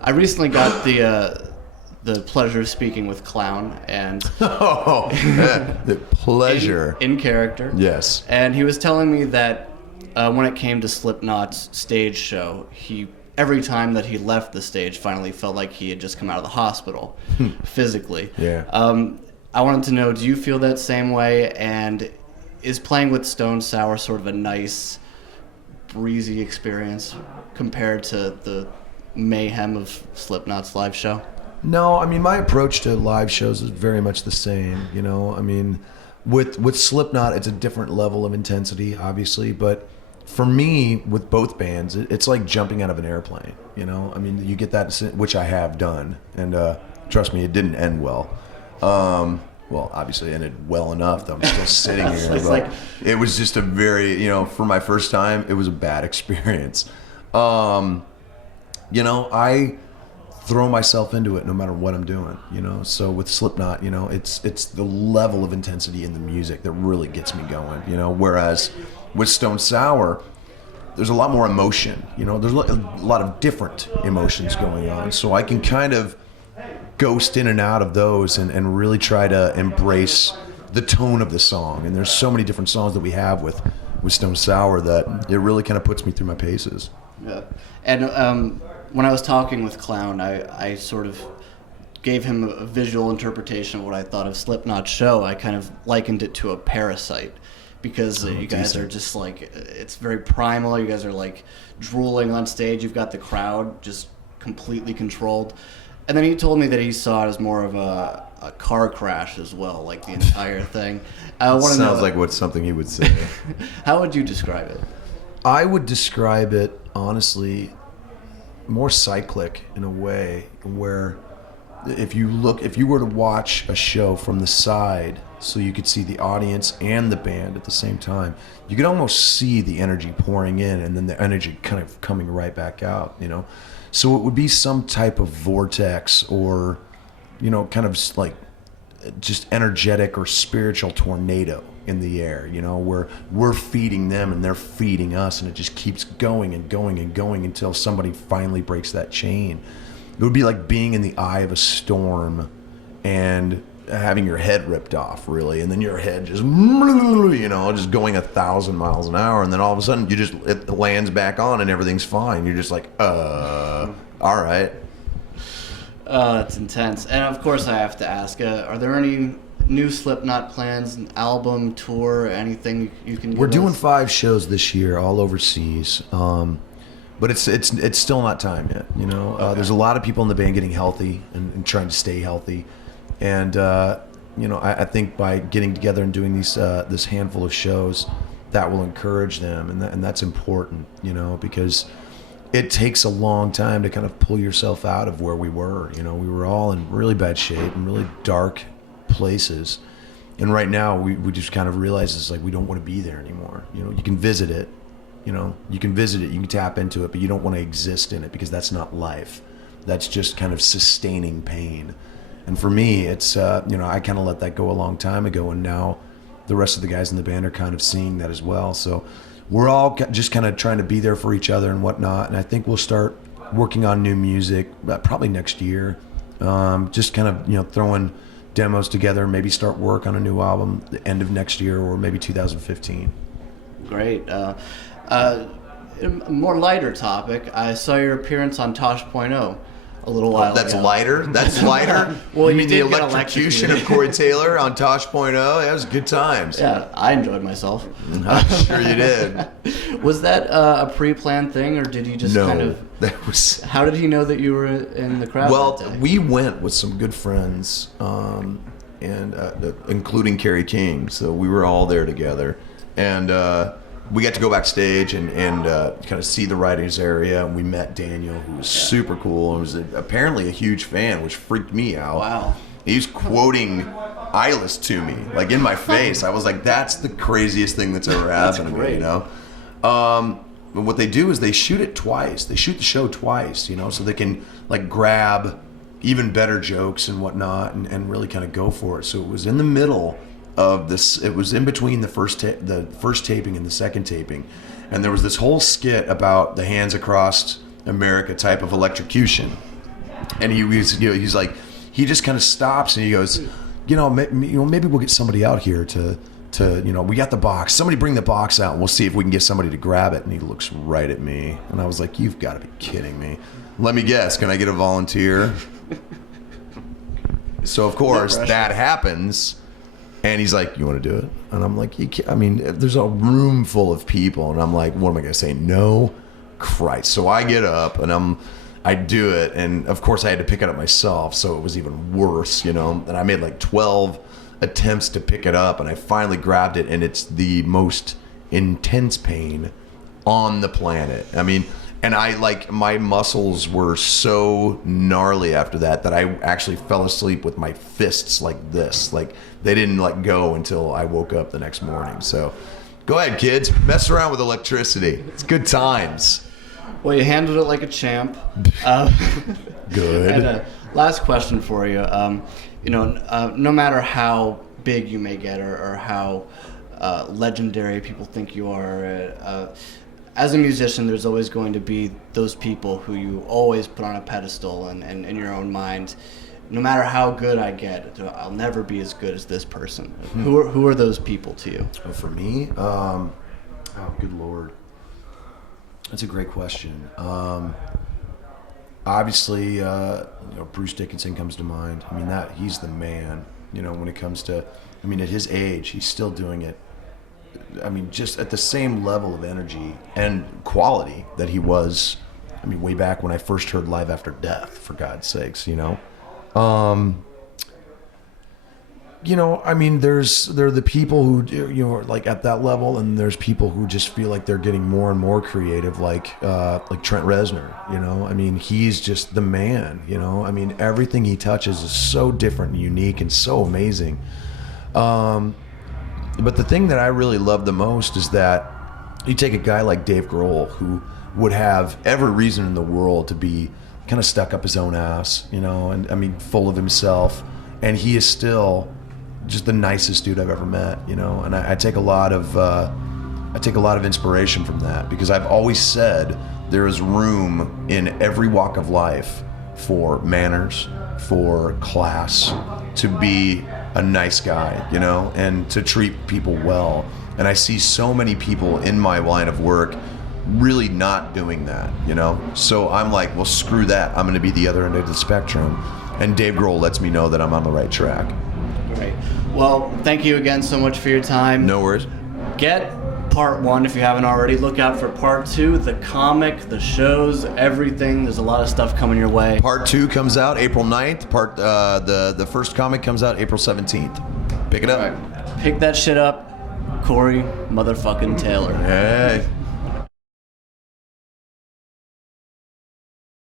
I recently got the pleasure of speaking with Clown and The pleasure. in character. Yes. And he was telling me that when it came to Slipknot's stage show, every time that he left the stage finally felt like he had just come out of the hospital physically. Yeah. I wanted to know, do you feel that same way? And is playing with Stone Sour sort of a nice, breezy experience compared to the mayhem of Slipknot's live show? No, I mean, my approach to live shows is very much the same, you know? I mean, with Slipknot, it's a different level of intensity, obviously, but for me, with both bands, it's like jumping out of an airplane, you know? I mean, you get that, which I have done, and trust me, it didn't end well. Well, obviously it ended well enough that I'm still sitting here, but it was just a very, you know, for my first time, it was a bad experience. You know, I throw myself into it no matter what I'm doing, you know? So with Slipknot, you know, it's the level of intensity in the music that really gets me going, you know? Whereas with Stone Sour, there's a lot more emotion, you know? There's a lot of different emotions going on. So I can kind of ghost in and out of those and really try to embrace the tone of the song. And there's so many different songs that we have with Stone Sour that it really kind of puts me through my paces. Yeah. And when I was talking with Clown, I sort of gave him a visual interpretation of what I thought of Slipknot's show. I kind of likened it to a parasite because you guys are just like, it's very primal. You guys are like drooling on stage. You've got the crowd just completely controlled. And then he told me that he saw it as more of a car crash as well, like the entire thing. Sounds like what's something he would say. How would you describe it? I would describe it, honestly, more cyclic in a way, where if you were to watch a show from the side so you could see the audience and the band at the same time, you could almost see the energy pouring in and then the energy kind of coming right back out, you know? So it would be some type of vortex or, you know, kind of like just energetic or spiritual tornado in the air, you know, where we're feeding them and they're feeding us, and it just keeps going and going and going until somebody finally breaks that chain. It would be like being in the eye of a storm and having your head ripped off, really, and then your head just, you know, just going 1,000 miles an hour, and then all of a sudden it lands back on and everything's fine. You're just like, all right. It's intense. And of course I have to ask, are there any new Slipknot plans, an album, tour, anything you can give We're doing us? 5 shows this year, all overseas. But it's still not time yet, you know. Okay. There's a lot of people in the band getting healthy and trying to stay healthy. And, you know, I think by getting together and doing this handful of shows, that will encourage them. And that's important, you know, because it takes a long time to kind of pull yourself out of where we were. You know, we were all in really bad shape and really dark places. And right now we just kind of realize it's like we don't want to be there anymore. You know, you can visit it. You know, you can visit it, you can tap into it, but you don't want to exist in it because that's not life. That's just kind of sustaining pain. And for me, it's, you know, I kind of let that go a long time ago, and now the rest of the guys in the band are kind of seeing that as well. So we're all just kind of trying to be there for each other and whatnot, and I think we'll start working on new music probably next year. Just kind of, you know, throwing demos together, maybe start work on a new album the end of next year or maybe 2015. Great. A more lighter topic, I saw your appearance on Tosh Pointo a little while That's ago. lighter? That's lighter? Well, you mean the did get electrocution of Corey Taylor on Tosh Pointo? That was good times. Yeah, I enjoyed myself. I'm sure you did. Was that a pre-planned thing, or did you just kind of... that was... How did he know that you were in the crowd Well, that day? we went with some good friends, and including Kerry King, so we were all there together. And we got to go backstage and kind of see the writers area, and we met Daniel, who was super cool and was apparently a huge fan, which freaked me out. Wow. He was quoting Eyeless to me, like in my face. I was like, that's the craziest thing that's ever happened to me, you know? But what they do is they shoot it twice. They shoot the show twice, you know, so they can like grab even better jokes and whatnot and really kind of go for it. So it was in the middle of this, it was in between the first taping and the second taping, and there was this whole skit about the Hands Across America type of electrocution, And he's like, he just kind of stops and he goes, maybe we'll get somebody out here to we got the box. Somebody bring the box out and we'll see if we can get somebody to grab it. And he looks right at me. And I was like, you've got to be kidding me. Let me guess. Can I get a volunteer? So, of course, that happens. And he's like, you want to do it? And I'm like, there's a room full of people. And I'm like, what am I going to say? No, Christ. So I get up and I do it. And, of course, I had to pick it up myself. So it was even worse, And I made like 12 attempts to pick it up, and I finally grabbed it, and it's the most intense pain on the planet. And my muscles were so gnarly after that I actually fell asleep with my fists like this. Like, they didn't let go until I woke up the next morning. So go ahead, kids, mess around with electricity. It's good times. Well, you handled it like a champ. Good. And last question for you. No matter how big you may get or how legendary people think you are, as a musician, there's always going to be those people who you always put on a pedestal and in your own mind. No matter how good I get, I'll never be as good as this person. Who are those people to you? For me, good Lord. That's a great question. Obviously, Bruce Dickinson comes to mind. He's the man. When it comes to, at his age, he's still doing it. Just at the same level of energy and quality that he was. Way back when I first heard Live After Death, for God's sakes, there are the people who are like at that level, and there's people who just feel like they're getting more and more creative, like Trent Reznor. He's just the man. Everything he touches is so different and unique and so amazing. But the thing that I really love the most is that you take a guy like Dave Grohl, who would have every reason in the world to be kind of stuck up his own ass, and full of himself, and he is still just the nicest dude I've ever met, and I take a lot of inspiration from that, because I've always said there is room in every walk of life for manners, for class, to be a nice guy, and to treat people well. And I see so many people in my line of work really not doing that, So I'm like, well, screw that. I'm going to be the other end of the spectrum. And Dave Grohl lets me know that I'm on the right track. Great. Well, thank you again so much for your time. No worries. Get part 1 if you haven't already. Look out for part 2, the comic, the shows, everything. There's a lot of stuff coming your way. Part 2 comes out April 9th. The first comic comes out April 17th. Pick it up. Right. Pick that shit up. Corey motherfucking Taylor. Hey.